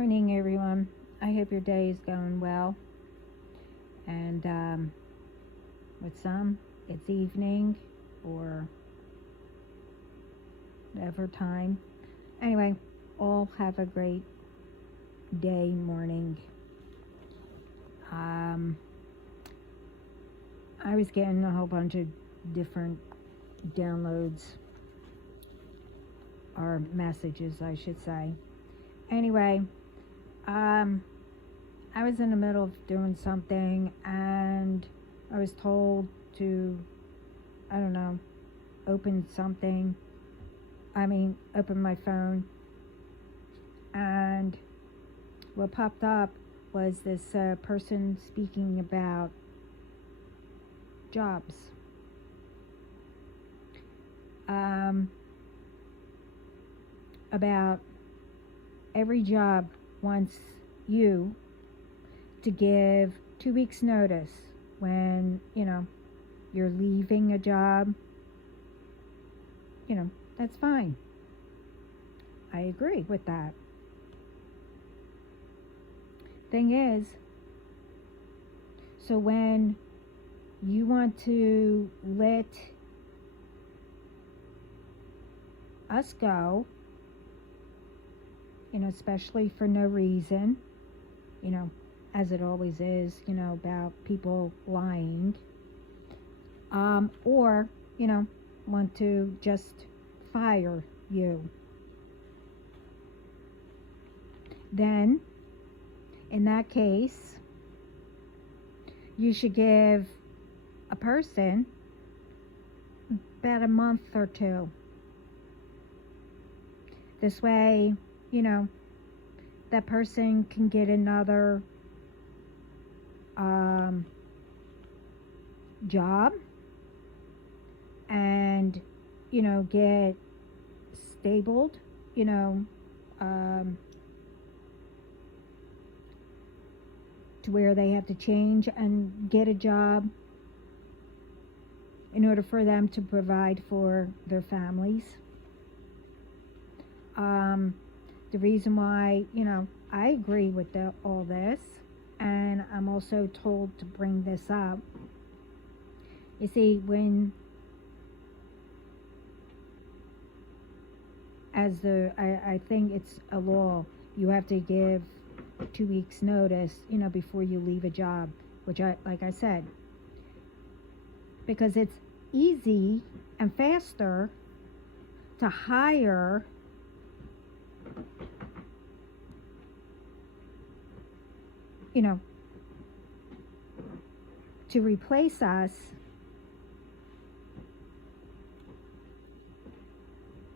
Morning, everyone. I hope your day is going well. And with some, it's evening or whatever time. Anyway, all have a great day, morning. I was getting a whole bunch of different downloads or messages, I should say. Anyway, I was in the middle of doing something and I was told to, I don't know, open my phone, and what popped up was this person speaking about jobs. About every job wants you to give 2 weeks notice when, you're leaving a job. That's fine. I agree with that. Thing is, so when you want to let us go, especially for no reason, as it always is, about people lying, or, want to just fire you, then in that case, you should give a person about a month or two. This way, that person can get another job and, get stabled, to where they have to change and get a job in order for them to provide for their families. The reason why, I agree with all this, and I'm also told to bring this up. You see, when I think it's a law, you have to give 2 weeks notice, before you leave a job, which like I said, because it's easy and faster to hire to replace us.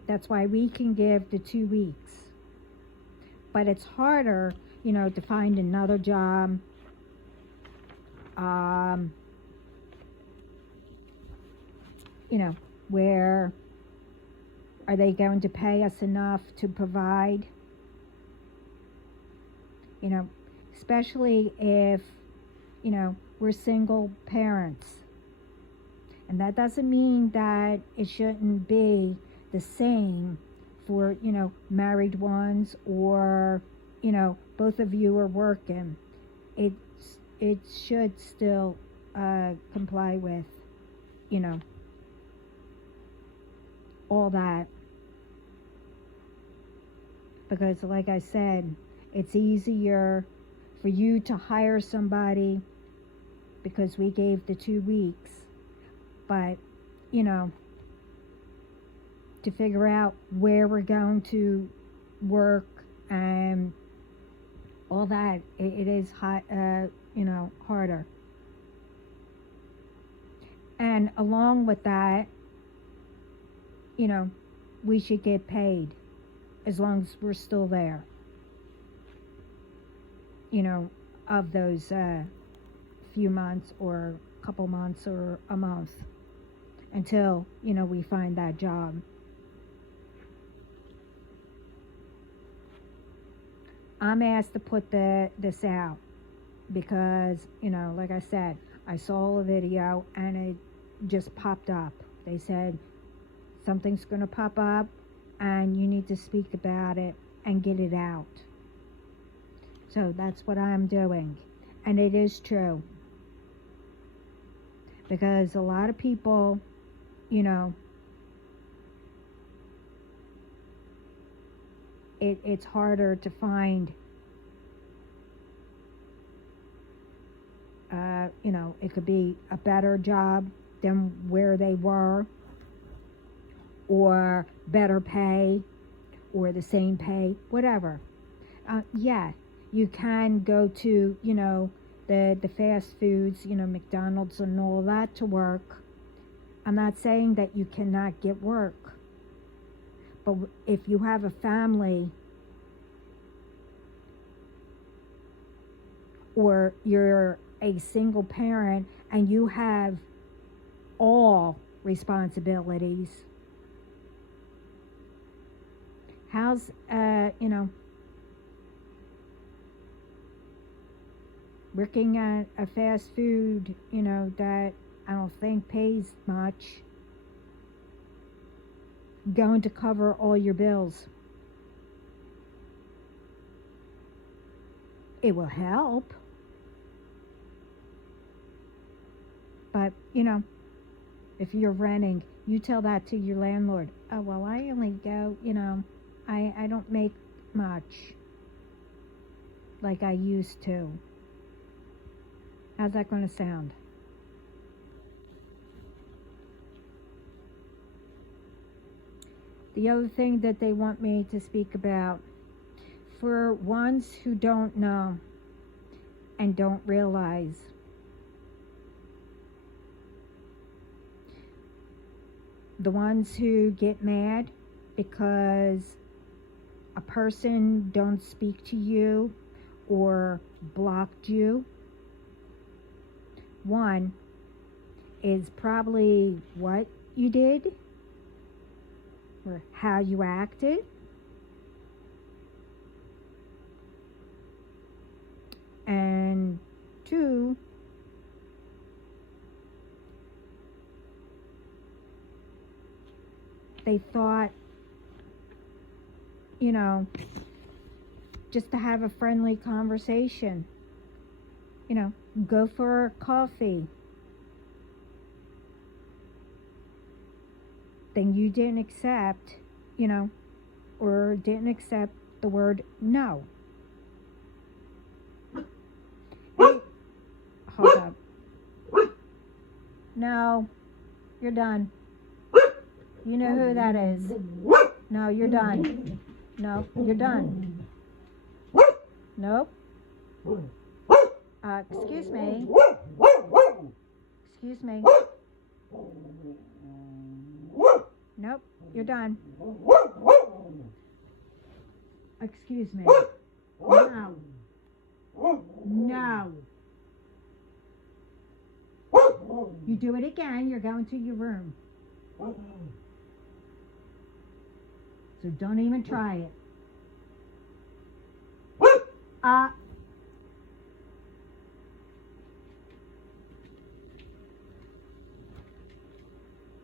That's why we can give the 2 weeks. But it's harder, to find another job. Where are they going to pay us enough to provide? Especially if, we're single parents. And that doesn't mean that it shouldn't be the same for, married ones, or, both of you are working. It should still comply with, all that. Because like I said, it's easier for you to hire somebody because we gave the 2 weeks. But, to figure out where we're going to work and all that, it is harder. And along with that, we should get paid as long as we're still there, of those few months or couple months or a month until, we find that job. I'm asked to put this out because, like I said, I saw a video and it just popped up. They said something's going to pop up and you need to speak about it and get it out. So that's what I'm doing. And it is true. Because a lot of people, you know, it's harder to find, you know, it could be a better job than where they were, or better pay, or the same pay, whatever. Yeah, you can go to, you know, the fast foods, you know, McDonald's and all that to work. I'm not saying that you cannot get work. But if you have a family, or you're a single parent and you have all responsibilities, how's, you know, working at a fast food, you know, that I don't think pays much, going to cover all your bills? It will help. But, you know, if you're renting, you tell that to your landlord. Oh, well, I only go, you know, I don't make much like I used to. How's that going to sound? The other thing that they want me to speak about, for ones who don't know and don't realize, the ones who get mad because a person don't speak to you or blocked you, one is probably what you did or how you acted. And two, they thought, you know, just to have a friendly conversation, you know, go for coffee. Then you didn't accept, you know, or didn't accept the word no. Hey, hold up. No, you're done. You know who that is. No, you're done. No, you're done. Nope. Excuse me. Excuse me. Nope, you're done. Excuse me. No. No. You do it again, you're going to your room. So don't even try it.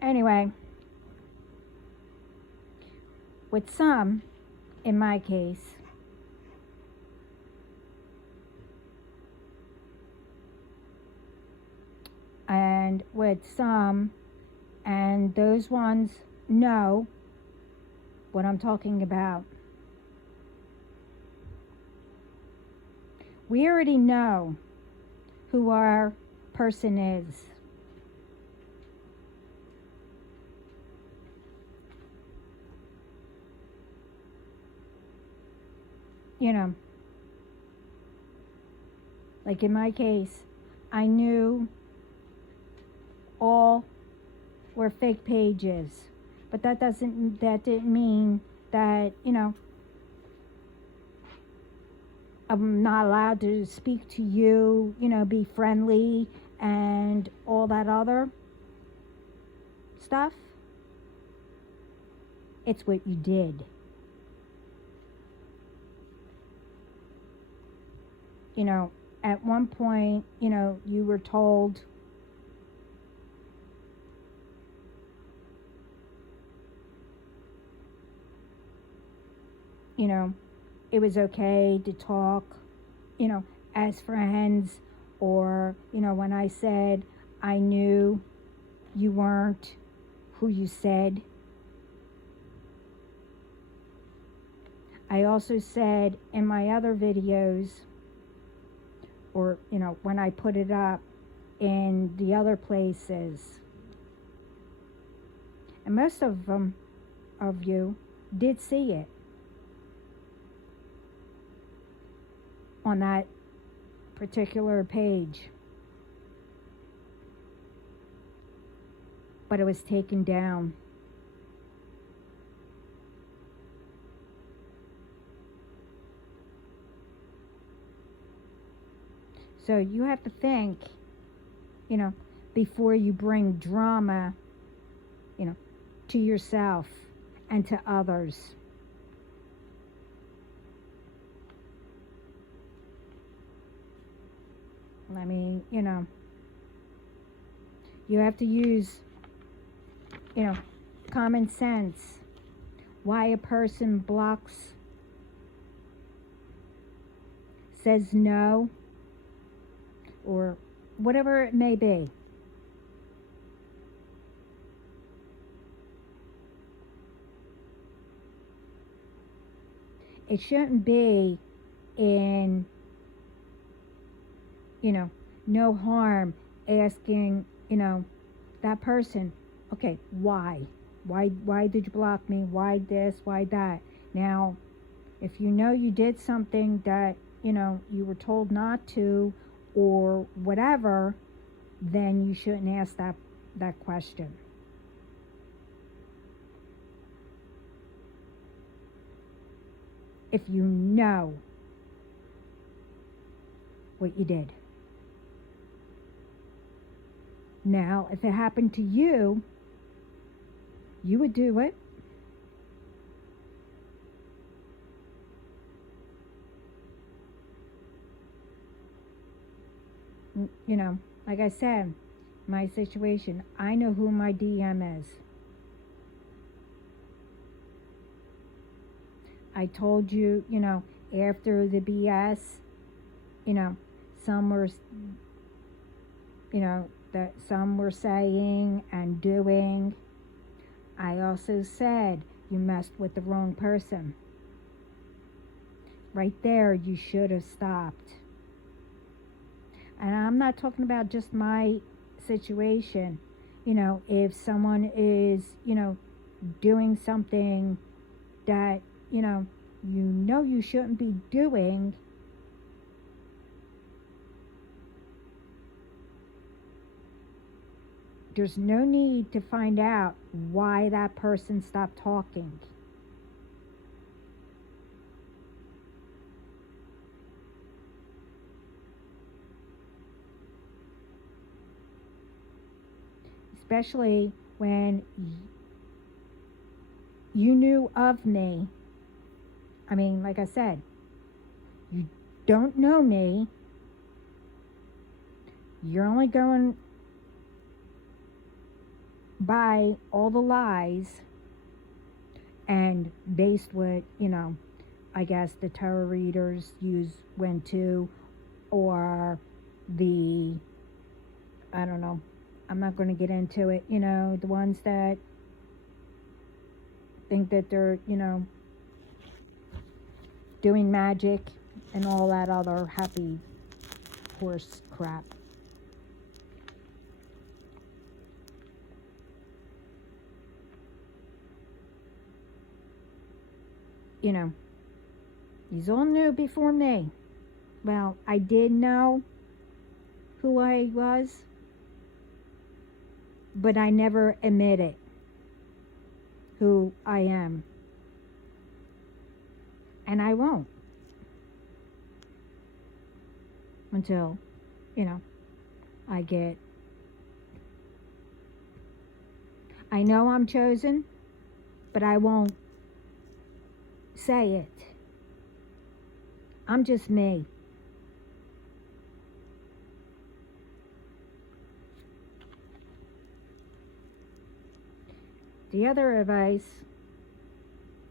Anyway, with some, in my case, and with some, and those ones know what I'm talking about. We already know who our person is. You know, like in my case, I knew all were fake pages, but that didn't mean that, you know, I'm not allowed to speak to you, you know, be friendly and all that other stuff. It's what you did. You know, at one point, you know, you were told, you know, it was okay to talk as friends, or, when I said I knew you weren't who you said. I also said in my other videos, or, when I put it up in the other places, and most of them, of you, did see it on that particular page, but it was taken down. So you have to think, before you bring drama, to yourself and to others. I mean, you have to use, common sense. Why a person blocks, says no, or whatever it may be. It shouldn't be in, no harm asking, that person, okay, why? Why did you block me? Why this? Why that? Now, if you know you did something that, you were told not to, or whatever, then you shouldn't ask that question. If you know what you did. Now, if it happened to you, you would do it. Like I said, my situation, I know who my DM is. I told you, after the BS, some were, that some were saying and doing. I also said, you messed with the wrong person. Right there, you should have stopped. And I'm not talking about just my situation. If someone is, doing something that, you shouldn't be doing, there's no need to find out why that person stopped talking. Especially when you knew of me. I mean, like I said, you don't know me. You're only going by all the lies and based what, I guess the tarot readers went to, or the, I don't know, I'm not going to get into it, the ones that think that they're, doing magic and all that other happy horse crap. He's all knew before me. Well, I did know who I was, but I never admitted who I am. And I won't. Until, I know I'm chosen, but I won't say it. I'm just me. The other advice,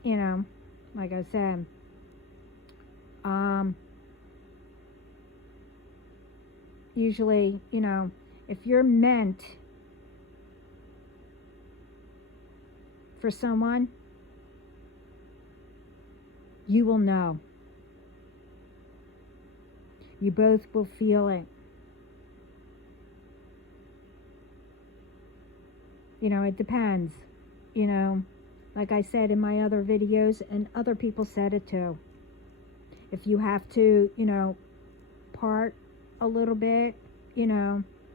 like I said, usually, if you're meant for someone, you will know. You both will feel it. It depends. Like I said in my other videos, and other people said it too. If you have to, part a little bit,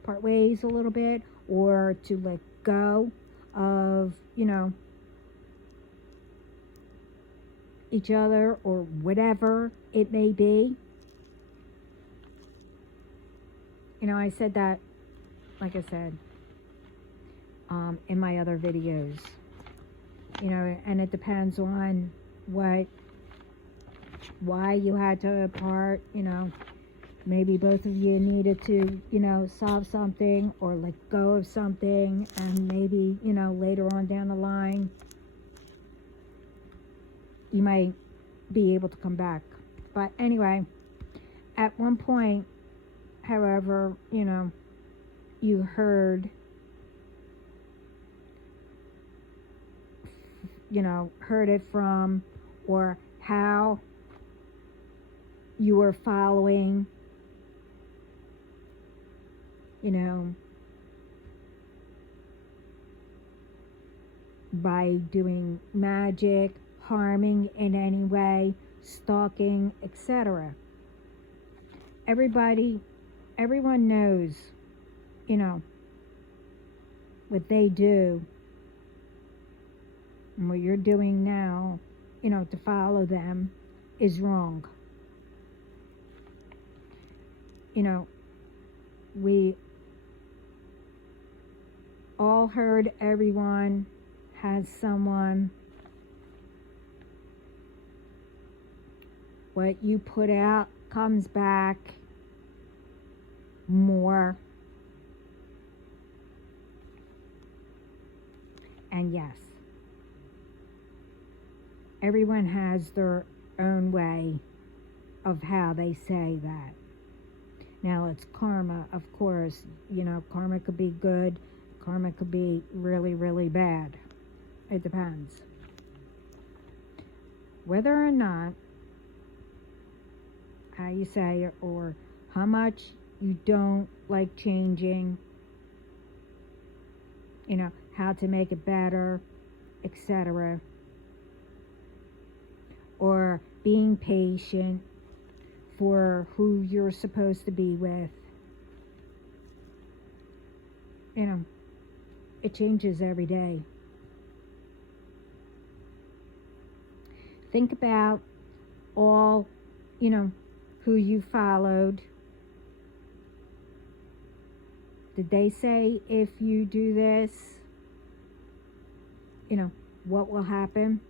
part ways a little bit, or to let go of, each other, or whatever it may be. I said that, like I said, in my other videos. And it depends on why you had to part. Maybe both of you needed to, solve something or let go of something, and maybe, later on down the line, you might be able to come back. But anyway, at one point, however, you heard it from, or how you were following, by doing magic, harming in any way, stalking, etc. Everyone knows, what they do, and what you're doing now, to follow them is wrong. We all heard everyone has someone. What you put out comes back more. And yes, everyone has their own way of how they say that. Now, it's karma, of course. Karma could be good. Karma could be really, really bad. It depends. Whether or not how you say it, or how much you don't like changing, how to make it better, etc. Or being patient for who you're supposed to be with. It changes every day. Think about all, who you followed. Did they say, if you do this, what will happen?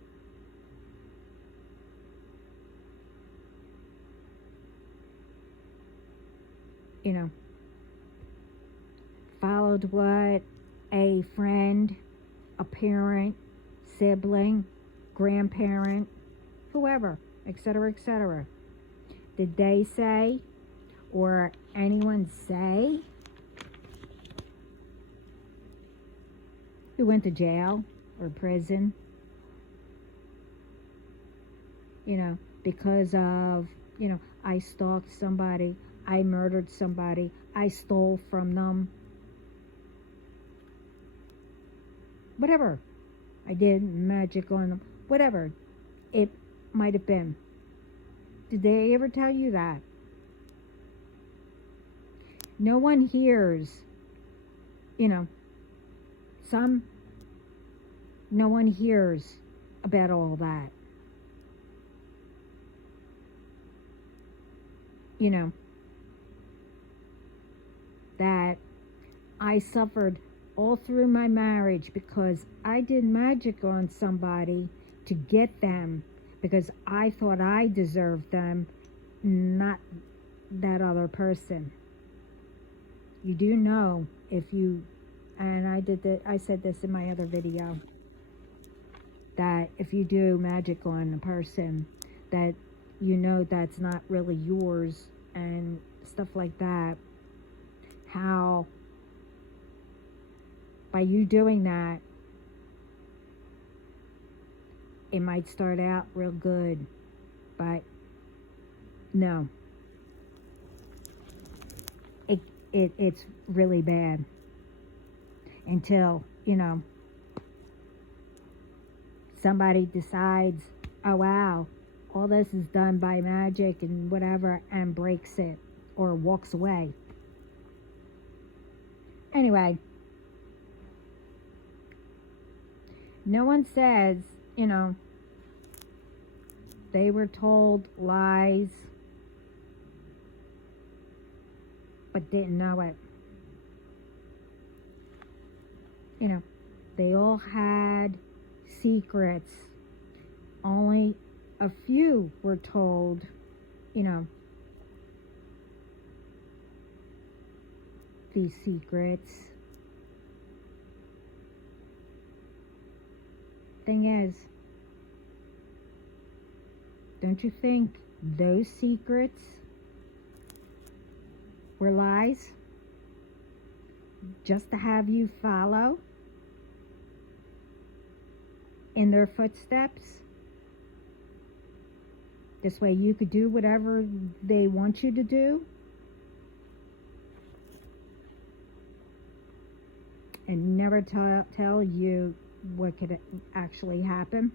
Followed what a friend, a parent, sibling, grandparent, whoever, etc., etc. Did they say, or anyone say, who went to jail or prison, because of, I stalked somebody, I murdered somebody, I stole from them, whatever, I did magic on them, whatever it might have been. Did they ever tell you that? No one hears, no one hears about all that. That I suffered all through my marriage because I did magic on somebody to get them, because I thought I deserved them, not that other person. You do know, if you, and I said this in my other video, that if you do magic on a person, that that's not really yours, and stuff like that, how by you doing that, it might start out real good, but no, it's really bad until, somebody decides, oh wow, all this is done by magic and whatever, and breaks it or walks away. Anyway, no one says, they were told lies but didn't know it. They all had secrets. Only a few were told, these secrets. Thing is, don't you think those secrets were lies? Just to have you follow in their footsteps? This way you could do whatever they want you to do? And never tell you what could actually happen?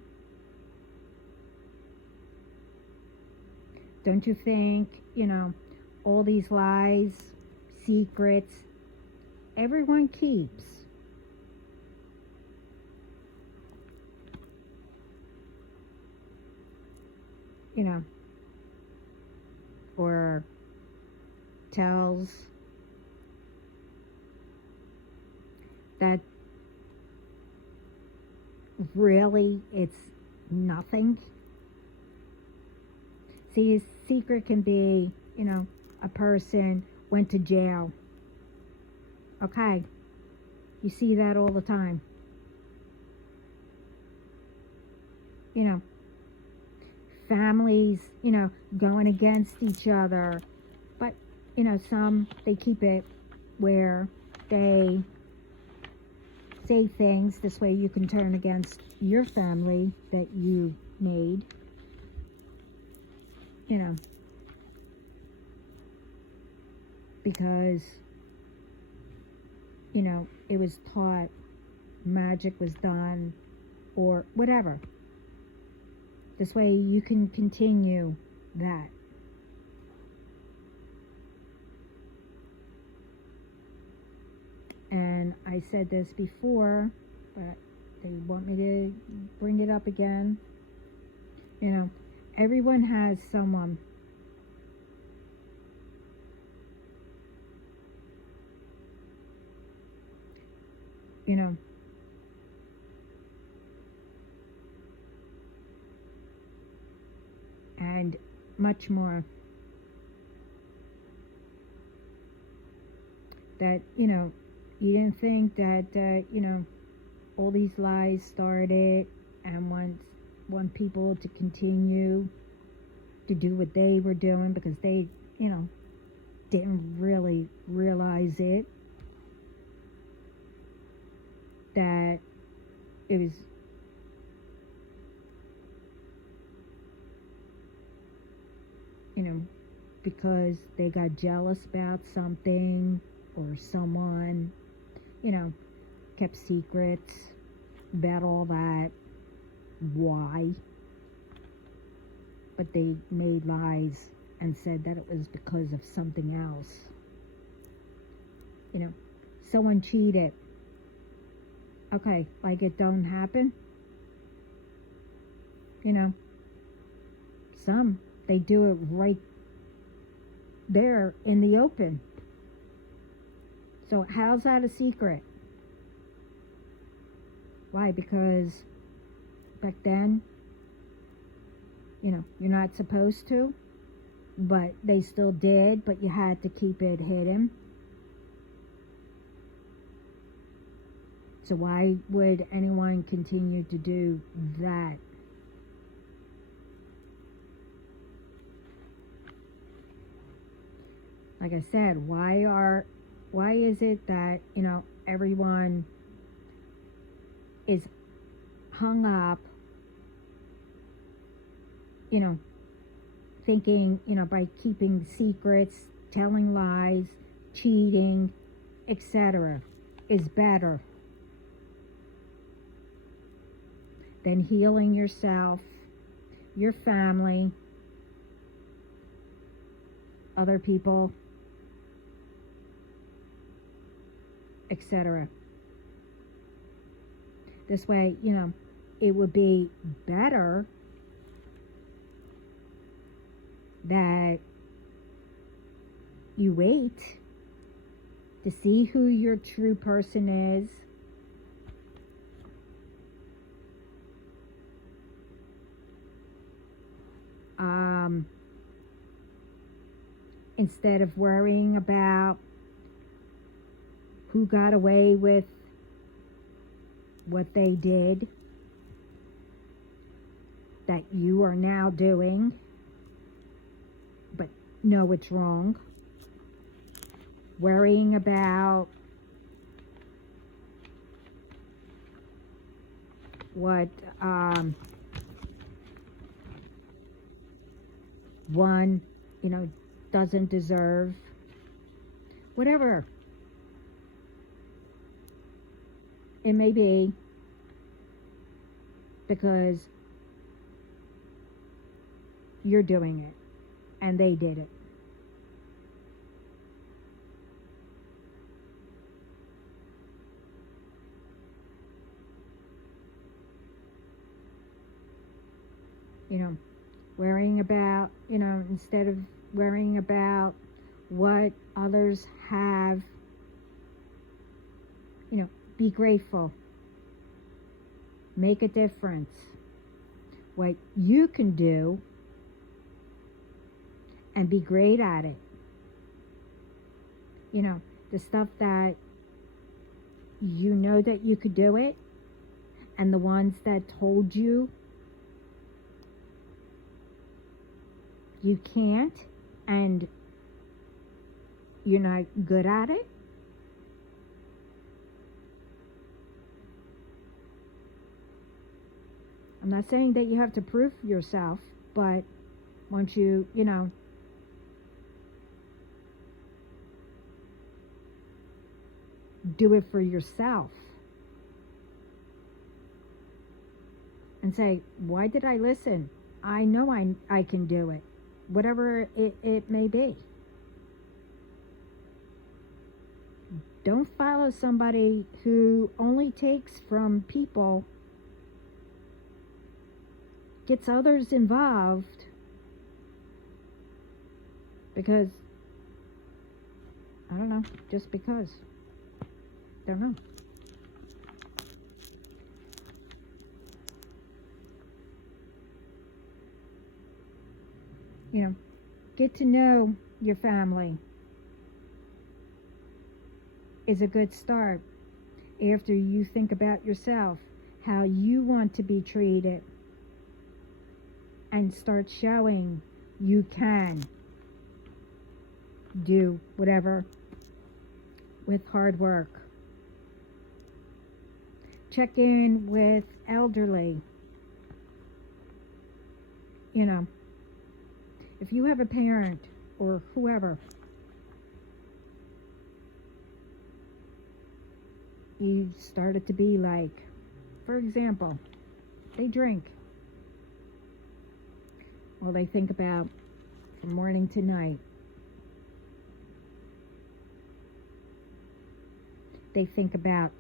Don't you think, all these lies, secrets, everyone keeps? Or tells that really it's nothing. See, a secret can be, a person went to jail. Okay, you see that all the time. Families, going against each other. But, some, they keep it where they say things. This way you can turn against your family that you made. Because, it was taught magic was done or whatever. This way you can continue that. And I said this before, but they want me to bring it up again. Everyone has someone. And much more. That, you didn't think that, all these lies started and want people to continue to do what they were doing because they, didn't really realize it. That it was because they got jealous about something or someone, kept secrets about all that. Why? But they made lies and said that it was because of something else. Someone cheated. Okay, like it don't happen. Some, they do it right there in the open. So how's that a secret? Why? Because back then, you're not supposed to, but they still did, but you had to keep it hidden. So why would anyone continue to do that? Like I said, why are Why is it that, everyone is hung up, you know, thinking, by keeping secrets, telling lies, cheating, etc., is better than healing yourself, your family, other people, etc. This way, it would be better that you wait to see who your true person is, instead of worrying about who got away with what they did that you are now doing, but know it's wrong. Worrying about what one, doesn't deserve, whatever it may be, because you're doing it and they did it. Worrying about, instead of worrying about what others have, be grateful. Make a difference. What you can do and be great at it. The stuff that that you could do it, and the ones that told you you can't and you're not good at it, I'm not saying that you have to prove yourself, but once you, do it for yourself and say, why did I listen? I know I can do it, whatever it may be. Don't follow somebody who only takes from people, gets others involved, because, I don't know, just because. Don't know. Get to know your family is a good start. After you think about yourself, how you want to be treated, and start showing you can do whatever with hard work. Check in with elderly. If you have a parent or whoever, you started to be like, for example, they drink. Well, they think about from morning to night. They think about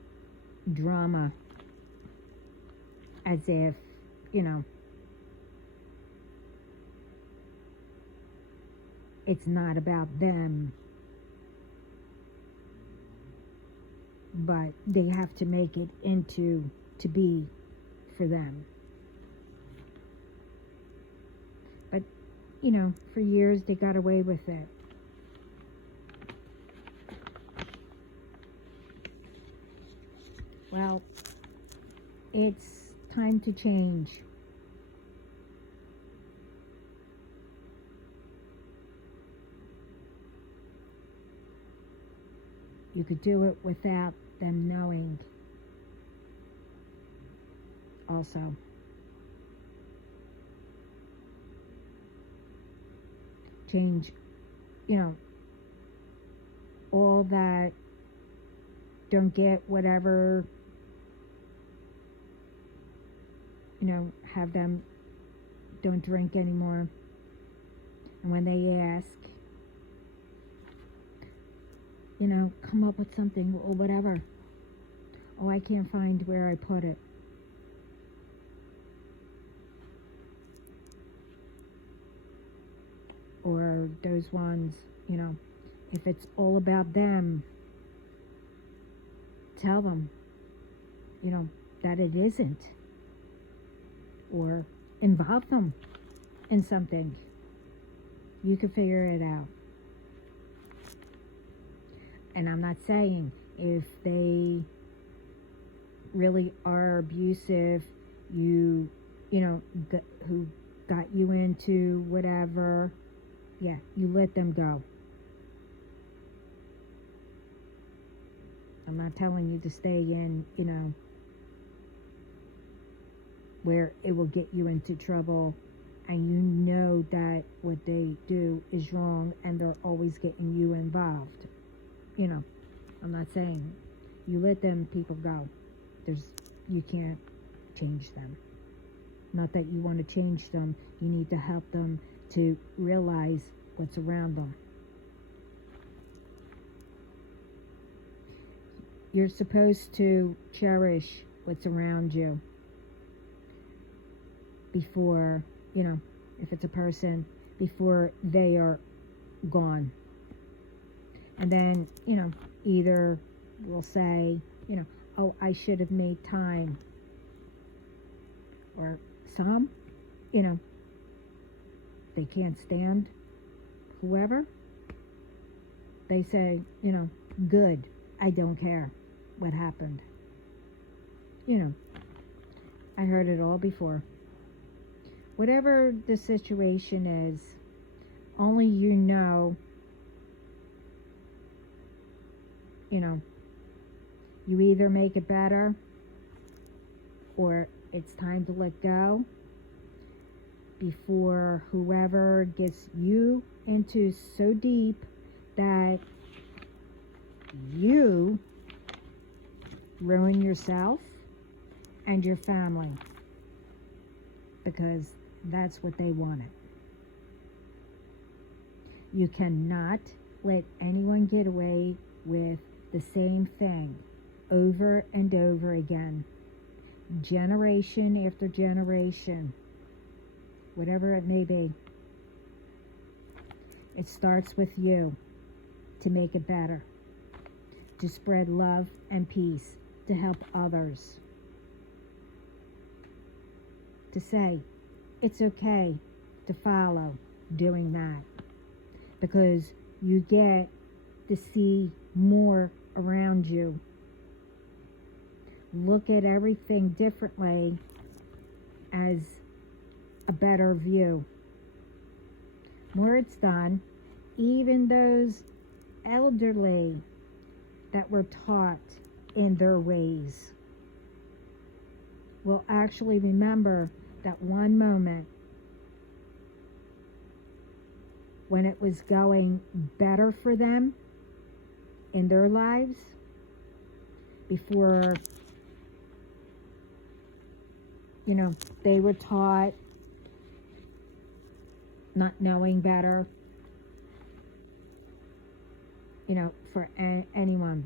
drama as if, it's not about them, but they have to make it to be for them. But, for years they got away with it. Well, it's time to change. You could do it without them knowing also. Change, all that, don't get whatever, have them don't drink anymore. And when they ask, come up with something or whatever. Oh, I can't find where I put it. Or those ones, if it's all about them, tell them, that it isn't. Or involve them in something. You can figure it out. And I'm not saying if they really are abusive, who got you into whatever, yeah, you let them go. I'm not telling you to stay in, where it will get you into trouble and you know that what they do is wrong and they're always getting you involved. I'm not saying you let them people go. You can't change them. Not that you want to change them. You need to help them to realize what's around them. You're supposed to cherish what's around you before, if it's a person, before they are gone. And then, either we'll say, oh, I should have made time. Or some, they can't stand whoever. They say, good, I don't care what happened. I heard it all before. Whatever the situation is, only you either make it better or it's time to let go before whoever gets you into so deep that you ruin yourself and your family, because that's what they wanted. You cannot let anyone get away with the same thing over and over again, generation after generation, whatever it may be. It starts with you to make it better, to spread love and peace, to help others, to say it's okay to follow doing that, because you get to see more around you. Look at everything differently as a better view. More it's done, even those elderly that were taught in their ways will actually remember that one moment when it was going better for them in their lives, before they were taught not knowing better, for anyone.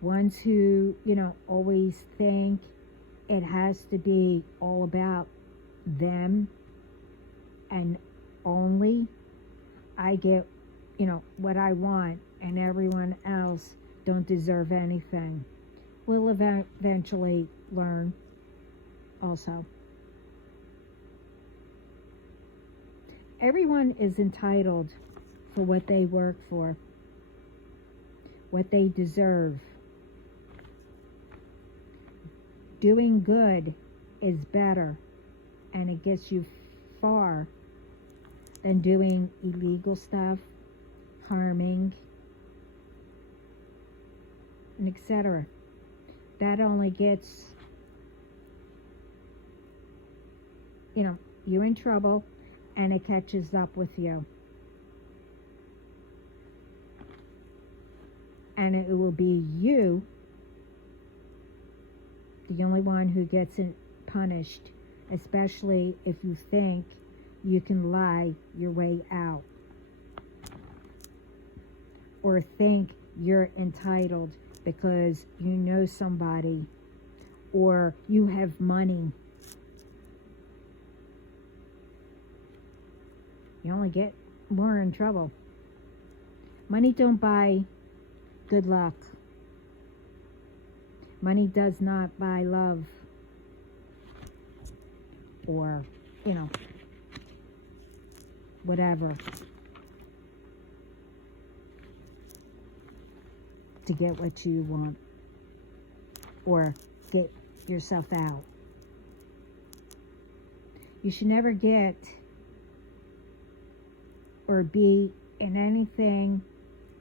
Ones who, always think it has to be all about them and only I get, what I want and everyone else don't deserve anything. We'll eventually learn also. Everyone is entitled for what they work for, what they deserve. Doing good is better, and it gets you far than doing illegal stuff, harming, and etc. That only gets, you in trouble, and it catches up with you. And it will be you, the only one who gets punished, especially if you think you can lie your way out, or think you're entitled because you know somebody, or you have money. You only get more in trouble. Money don't buy good luck. Money does not buy love, or, whatever, to get what you want, or get yourself out. You should never get or be in anything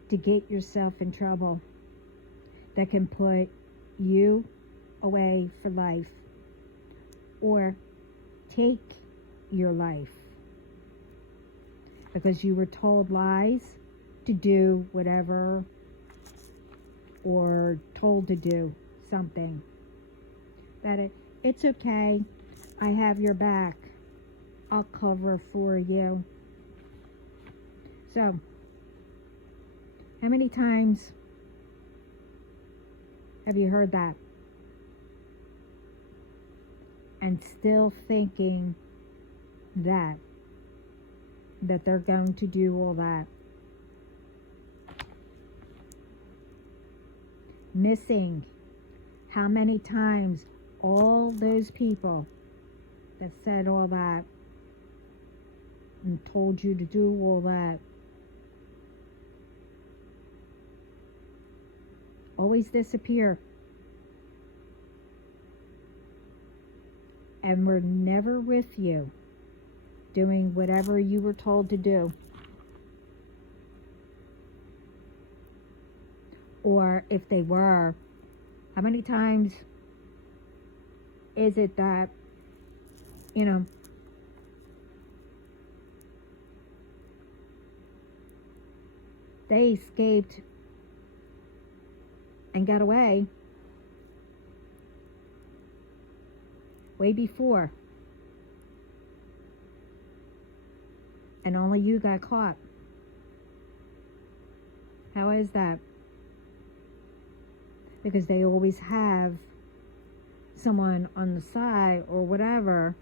to get yourself in trouble that can put you away for life, or take your life because you were told lies to do whatever, or told to do something. That it's okay, I have your back, I'll cover for you. So, how many times have you heard that? And still thinking that they're going to do all that. Missing how many times all those people that said all that and told you to do all that always disappear, and were never with you doing whatever you were told to do. Or if they were, how many times is it that, they escaped and got away way before, and only you got caught? How is that? Because they always have someone on the side or whatever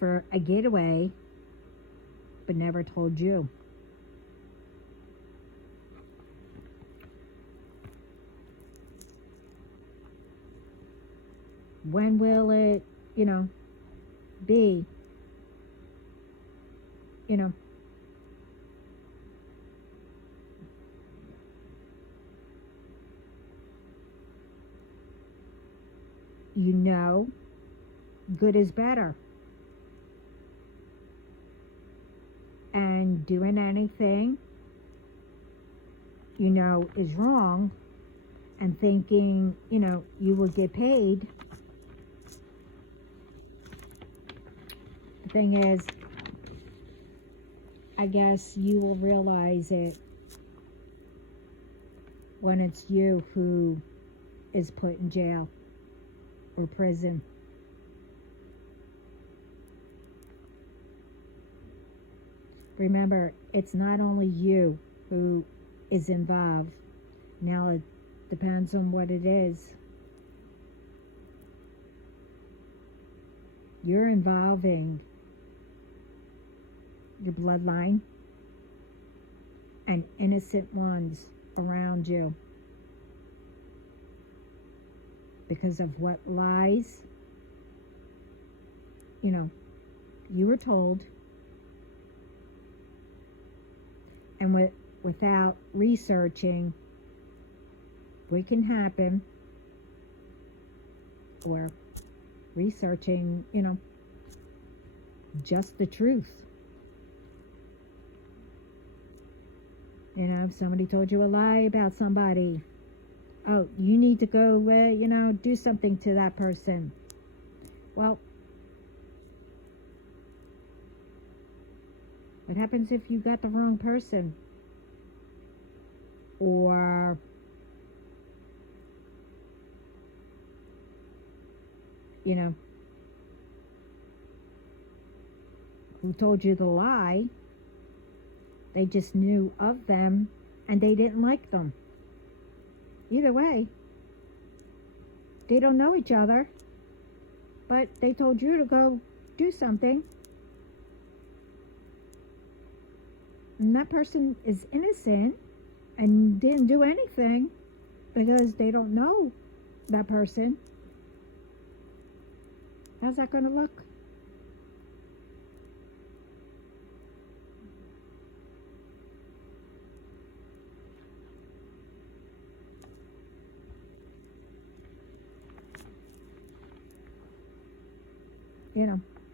for a getaway, but never told you. When will it, be, good is better, and doing anything is wrong, and thinking you will get paid. The thing is, I guess you will realize it when it's you who is put in jail or prison. Remember, it's not only you who is involved. Now it depends on what it is. You're involving your bloodline and innocent ones around you because of what lies you were told, and without researching what can happen, or researching just the truth. If somebody told you a lie about somebody, oh, you need to go, do something to that person. Well, what happens if you got the wrong person? Or, who told you the lie? They just knew of them and they didn't like them. Either way, they don't know each other, but they told you to go do something. And that person is innocent and didn't do anything because they don't know that person. How's that going to look?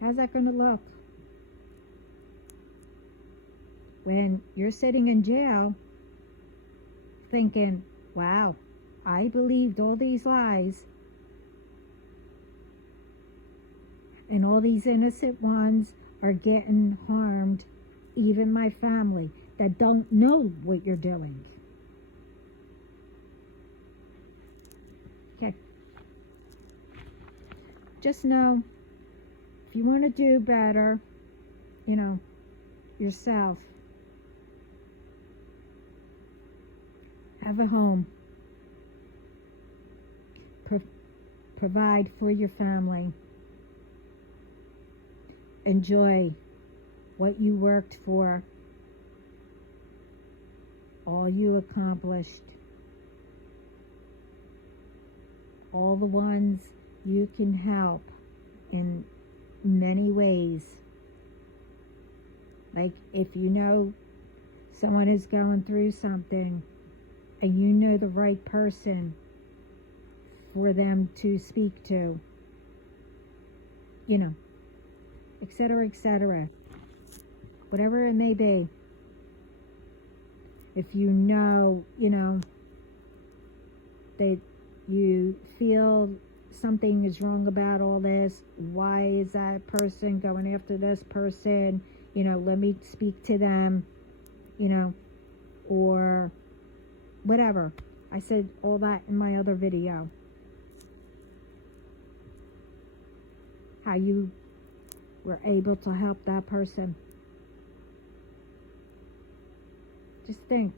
How's that going to look? When you're sitting in jail thinking, wow, I believed all these lies, and all these innocent ones are getting harmed, even my family that don't know what you're doing. Okay. Just know, if you want to do better, yourself, have a home, provide for your family, enjoy what you worked for, all you accomplished, all the ones you can help in many ways. Like if you know someone is going through something and you know the right person for them to speak to, etc., etc., whatever it may be. If you know, that you feel something is wrong about all this, why is that person going after this person, let me speak to them, or whatever. I said all that in my other video. How you were able to help that person. Just think,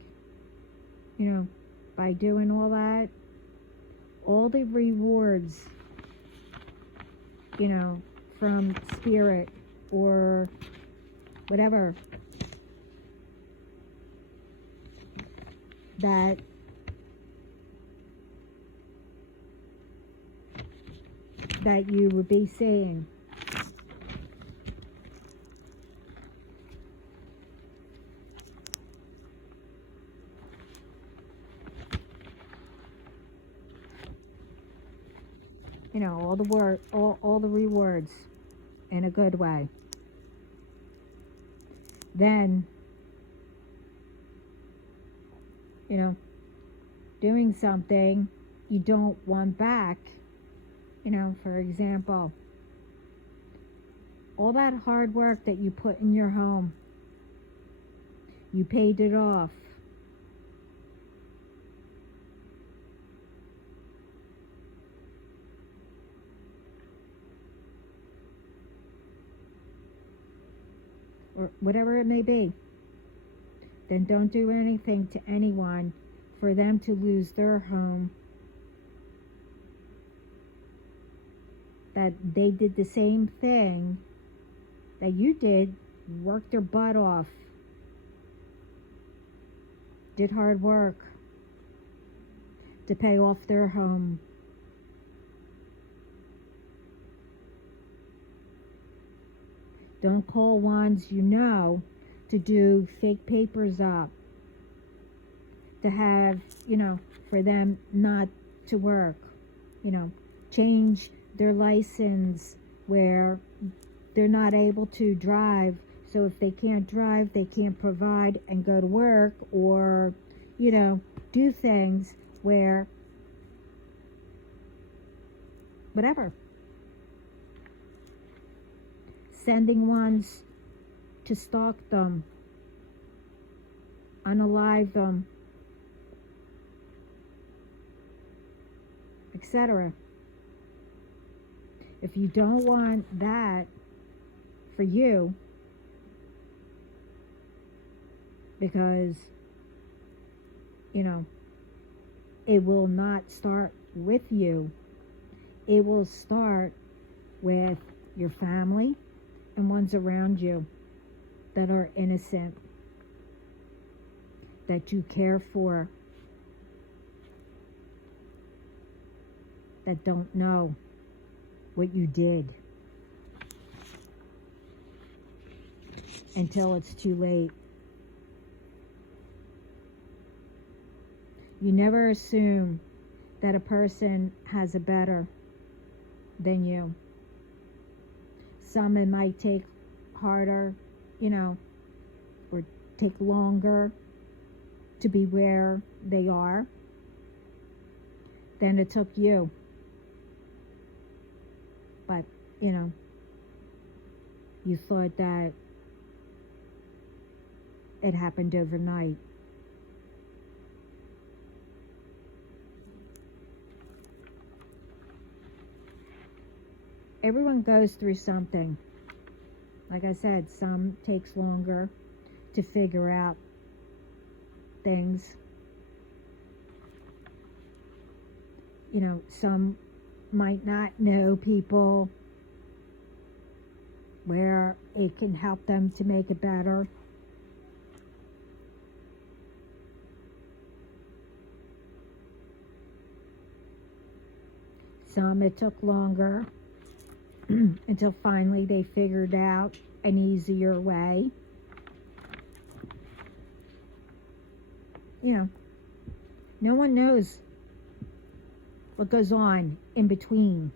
by doing all that, all the rewards, from spirit or whatever, that you would be seeing. All the rewards in a good way. Then, doing something you don't want back, for example, all that hard work that you put in your home, you paid it off. Or whatever it may be, then don't do anything to anyone for them to lose their home. That they did the same thing that you did, worked their butt off, did hard work to pay off their home. Don't call ones to do fake papers up, to have, for them not to work, change their license where they're not able to drive So if they can't drive, they can't provide and go to work, or, do things where, whatever. Sending ones to stalk them, unalive them, etc. If you don't want that for you, because, it will not start with you. It will start with your family and ones around you that are innocent, that you care for, that don't know what you did until it's too late. You never assume that a person has it better than you. Some it might take harder, or take longer to be where they are than it took you. But, you thought that it happened overnight. Everyone goes through something. Like I said, some takes longer to figure out things. Some might not know people where it can help them to make it better. Some it took longer until finally they figured out an easier way. No one knows what goes on in between.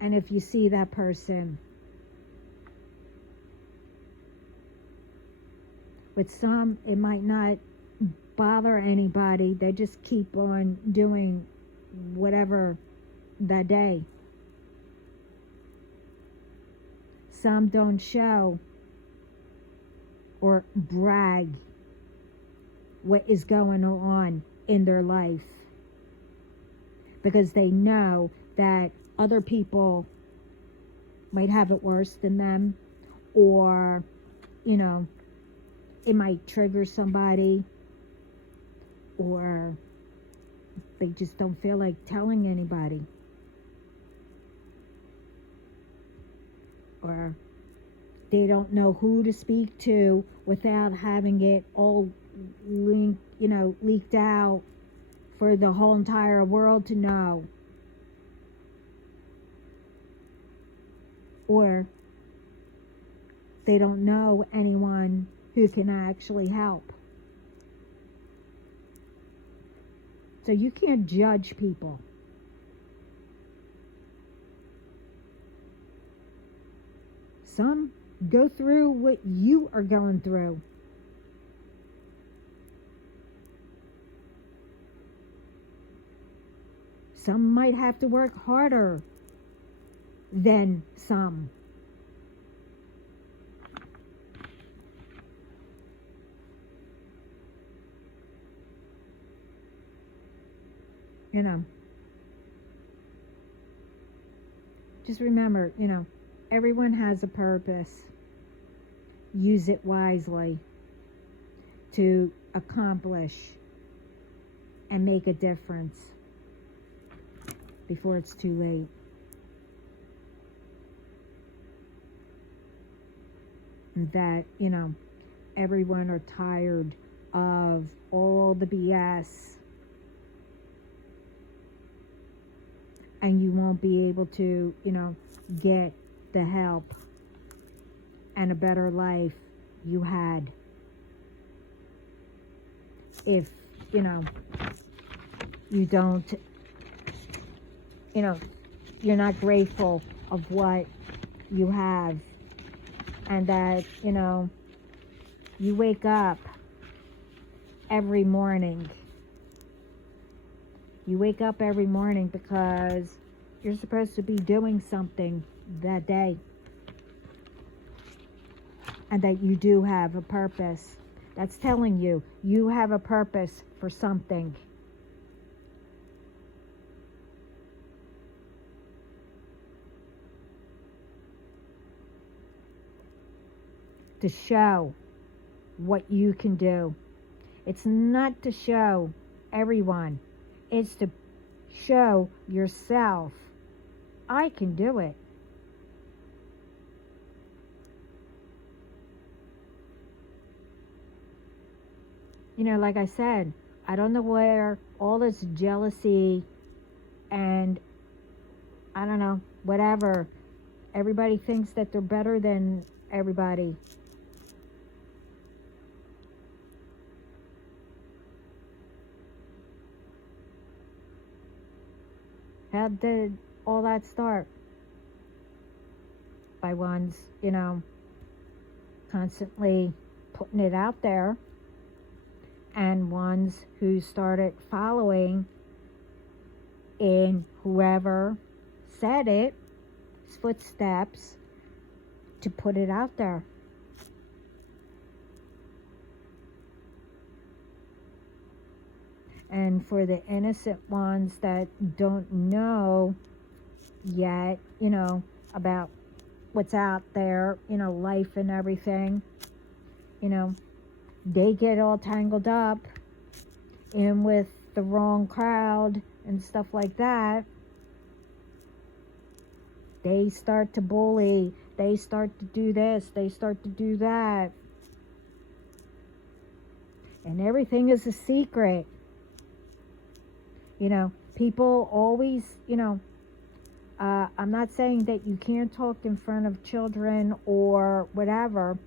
And if you see that person, with some, it might not bother anybody. They just keep on doing whatever that day. Some don't show or brag what is going on in their life, because they know that other people might have it worse than them, or, it might trigger somebody, or they just don't feel like telling anybody, or they don't know who to speak to without having it all leaked out for the whole entire world to know. Or they don't know anyone who can actually help. So you can't judge people. Some go through what you are going through. Some might have to work harder than some. Just remember, everyone has a purpose. Use it wisely to accomplish and make a difference before it's too late. And that, everyone are tired of all the BS, and you won't be able to, get the help and a better life you had if, you don't, you know, you're not grateful of what you have, and that, you know, you wake up every morning. You wake up every morning because you're supposed to be doing something that day, and that you do have a purpose. That's telling you you have a purpose for something. To show what you can do. It's not to show everyone. It's to show yourself. I can do it. You know, like I said, I don't know where all this jealousy and, I don't know, whatever. Everybody thinks that they're better than everybody. How did all that start? By ones, you know, constantly putting it out there, and ones who started following in whoever said it, footsteps, to put it out there. And for the innocent ones that don't know yet, you know, about what's out there, you know, life and everything, you know, they get all tangled up in with the wrong crowd and stuff like that. They start to bully, they start to do this, they start to do that. And everything is a secret. You know, people always, you know, I'm not saying that you can't talk in front of children or whatever,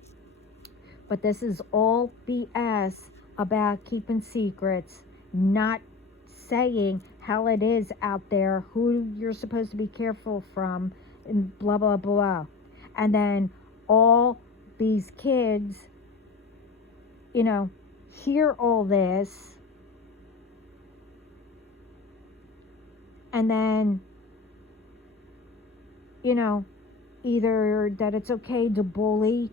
but this is all BS about keeping secrets, not saying how it is out there, who you're supposed to be careful from, and blah, blah, blah. And then all these kids, you know, hear all this, and then, you know, either that it's okay to bully,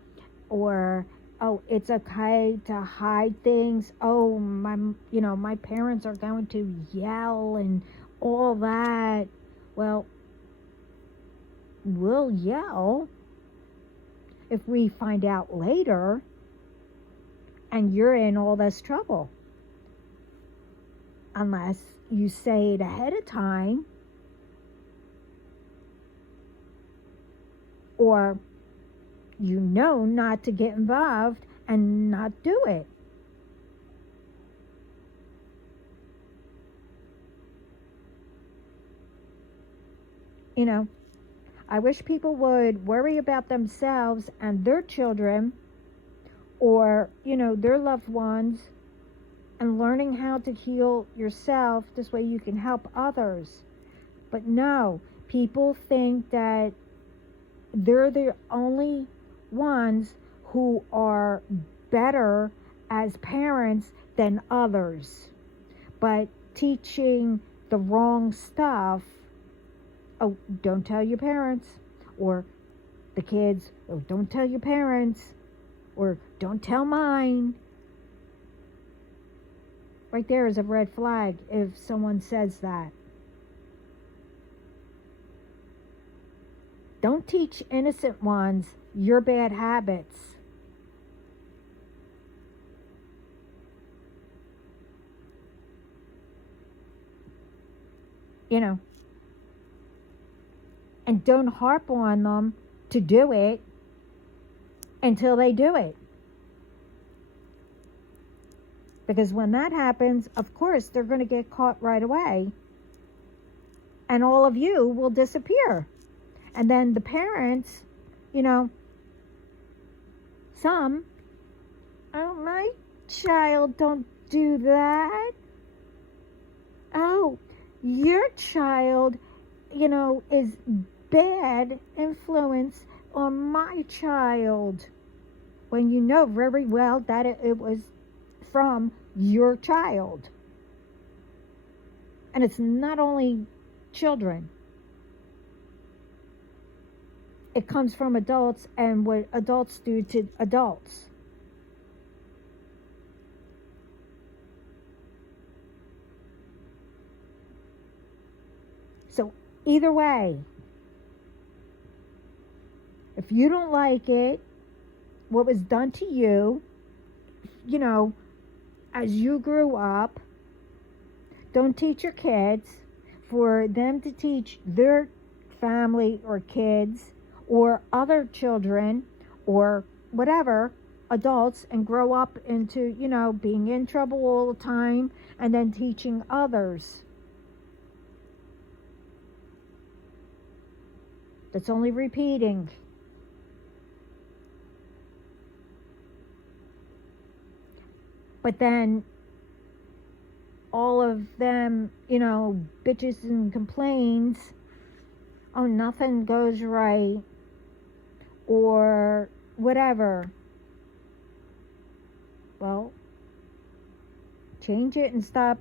or, oh, it's okay to hide things. Oh, my parents are going to yell and all that. Well, we'll yell if we find out later and you're in all this trouble. Unless you say it ahead of time, or you know not to get involved and not do it. You know, I wish people would worry about themselves and their children, or, you know, their loved ones, and learning how to heal yourself. This way you can help others. But no, people think that they're the only ones who are better as parents than others. But teaching the wrong stuff, oh, don't tell your parents, or the kids, oh, don't tell your parents, or don't tell mine. Right there is a red flag if someone says that. Don't teach innocent ones your bad habits. You know, and don't harp on them to do it until they do it. Because when that happens, of course, they're going to get caught right away. And all of you will disappear. And then the parents, you know, some, oh, my child, don't do that. oh, your child, is bad influence on my child, when you know very well that it was from your child. And it's not only children, it comes from adults and what adults do to adults. So, either way, if you don't like it, what was done to you, as you grew up, don't teach your kids for them to teach their family or kids or other children or whatever, adults, and grow up into, being in trouble all the time and then teaching others. That's only repeating. But then all of them, bitches and complains, oh, nothing goes right, or whatever. Well, change it and stop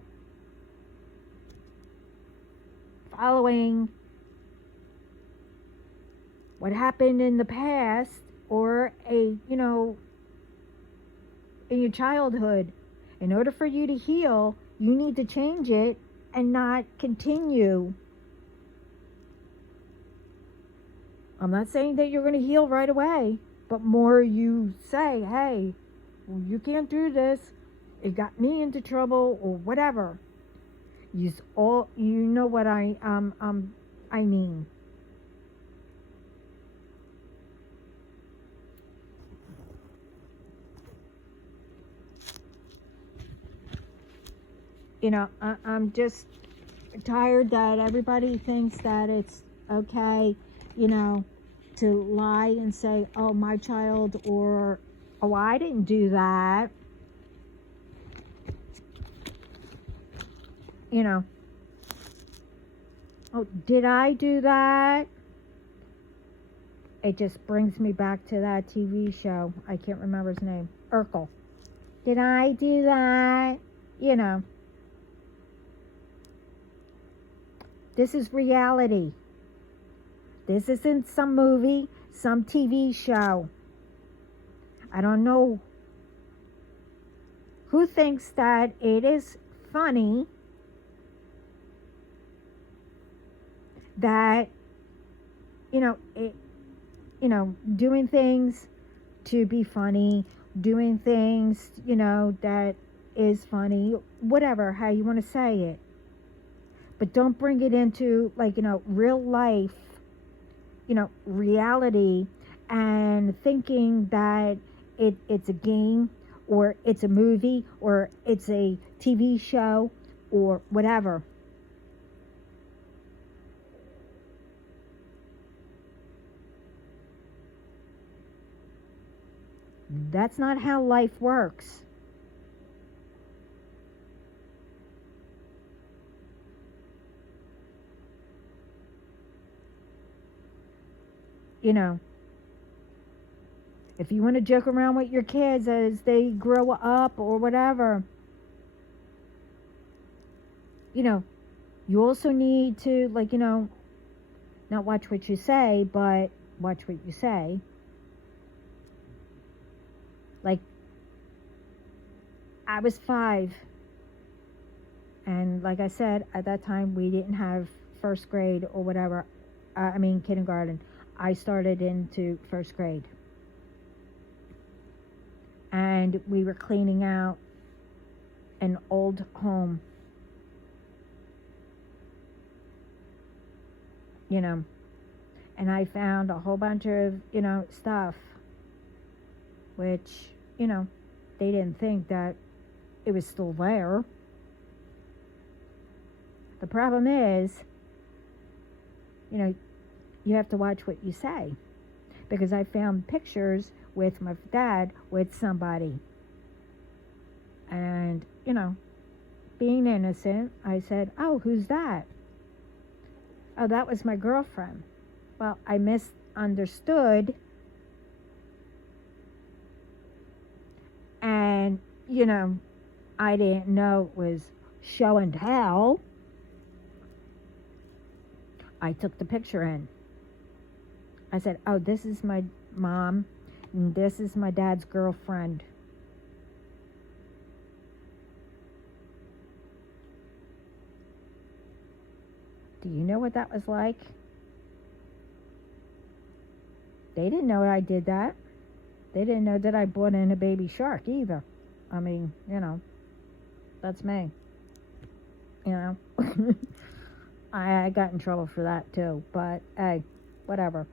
following what happened in the past or in your childhood. In order for you to heal, you need to change it and not continue. I'm not saying that you're going to heal right away, but more you say, hey, you can't do this, it got me into trouble, or whatever. You know what I mean. I'm just tired that everybody thinks that it's okay, to lie and say, oh, my child, or, oh, I didn't do that. Oh, did I do that? It just brings me back to that TV show. I can't remember his name. Urkel. Did I do that? This is reality. This isn't some movie, some TV show. I don't know who thinks that it is funny that, doing things to be funny, doing things, that is funny, whatever, how you want to say it. But don't bring it into, real life, reality, and thinking that it's a game, or it's a movie, or it's a TV show, or whatever. That's not how life works. If you want to joke around with your kids as they grow up or whatever, you also need to, not watch what you say, but watch what you say. Like, I was 5, and like I said, at that time we didn't have first grade or whatever. Kindergarten. I started into first grade, and we were cleaning out an old home, and I found a whole bunch of, stuff, which, they didn't think that it was still there. The problem is, you have to watch what you say, because I found pictures with my dad with somebody, and being innocent, I said, "Oh, who's that?" "Oh, that was my girlfriend." Well, I misunderstood, and, I didn't know it was show and tell. I took the picture in. I said, "Oh, this is my mom, and this is my dad's girlfriend." Do you know what that was like? They didn't know I did that. They didn't know that I brought in a baby shark either. I mean, that's me. You know, I got in trouble for that too. But hey, whatever.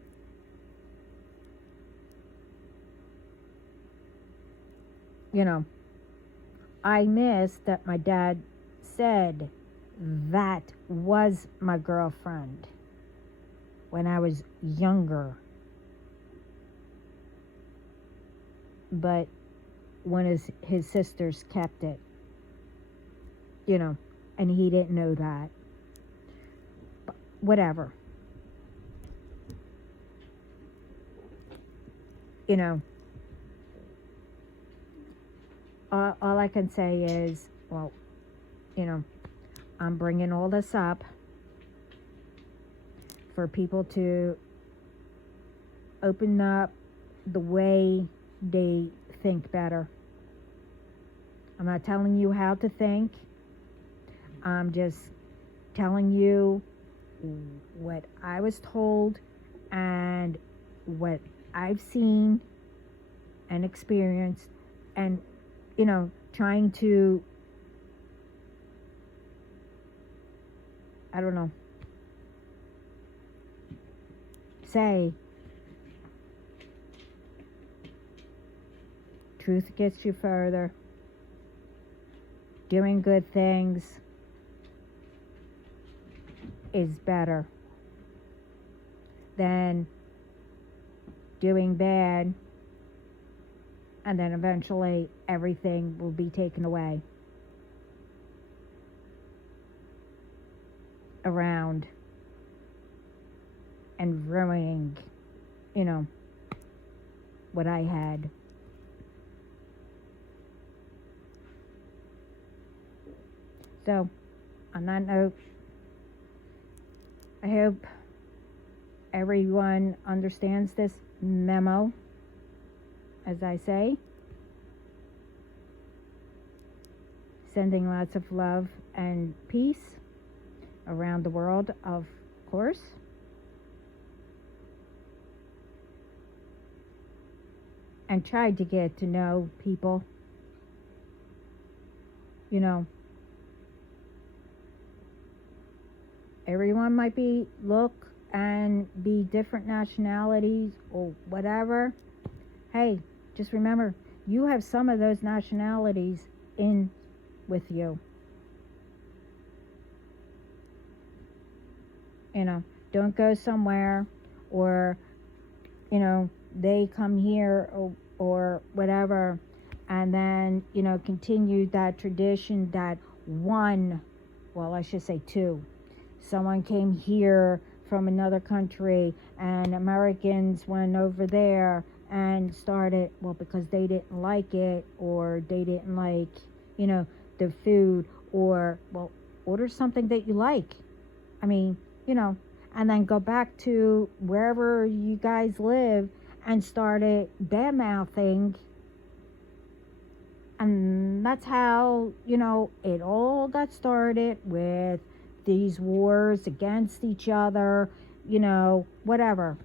I missed that my dad said that was my girlfriend when I was younger. But one of his sisters kept it, and he didn't know that. But whatever. All I can say is, well, I'm bringing all this up for people to open up the way they think better. I'm not telling you how to think. I'm just telling you what I was told and what I've seen and experienced, and trying to, I don't know, say truth gets you further. Doing good things is better than doing bad, and then eventually everything will be taken away around and ruining, what I had. So, on that note, I hope everyone understands this memo. As I say, sending lots of love and peace around the world, of course. And try to get to know people. Everyone might look and be different nationalities or whatever. Hey, just remember, you have some of those nationalities in with you. Don't go somewhere or, they come here or whatever, and then, continue that tradition that I should say two. Someone came here from another country and Americans went over there and started, because they didn't like it, or they didn't like, the food, or, order something that you like. I mean, and then go back to wherever you guys live and started bad-mouthing. And that's how, it all got started, with these wars against each other, whatever.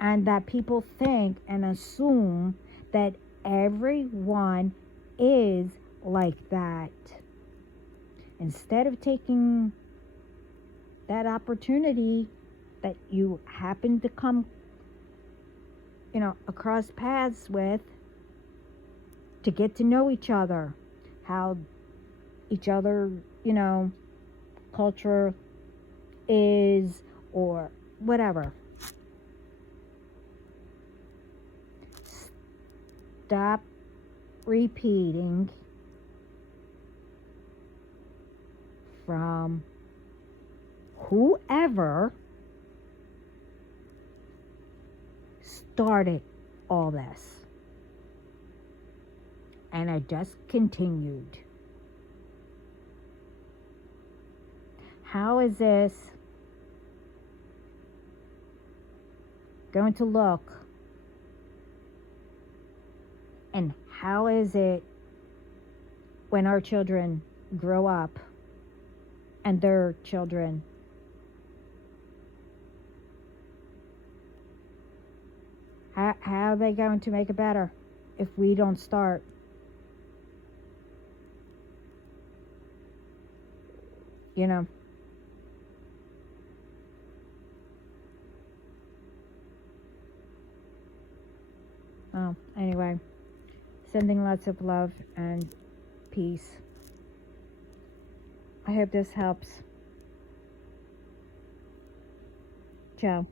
And that people think and assume that everyone is like that. Instead of taking that opportunity that you happen to come, across paths with, to get to know each other, how each other, culture is, or whatever. Stop repeating from whoever started all this. And it just continued. How is this going to look? And how is it when our children grow up and their children? How are they going to make it better if we don't start? You know. Oh, anyway, sending lots of love and peace. I hope this helps. Ciao.